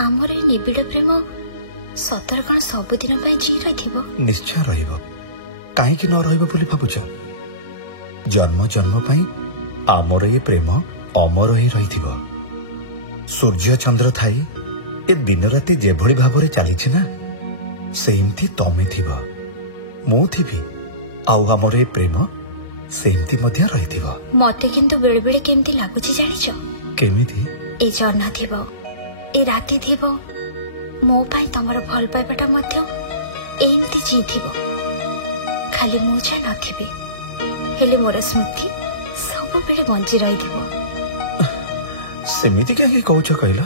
आमर ए निबिड़ प्रेम सतर कण सबुदिन जी रहिबो? निश्चय रहिबो। काहेकि न रहिबो बोली भाबुछ? जन्म जन्म पई आमर ए प्रेम अमर ही रहिथिबो। सूर्य चंद्र थाई ए दिन राति जेभଳି भाबरे चलीछि ना, सेमती तमे थिबो, मो थिबी, आउ आमर ए प्रेम सेमती मध्य रहिथिबो। मते किंतु बेले बेले केमती लागुछि जानिछ? केमिति? ए जन्म थिबो, ए राति थिबो, मो पाई तमर भल पाइबाटा मध्य एमती जी थिबो। खाली मु जे नथिबी, हेले मोर स्मृति सब बेले बंची रहिथिबो। सेमिति काहे कहूछ कहला?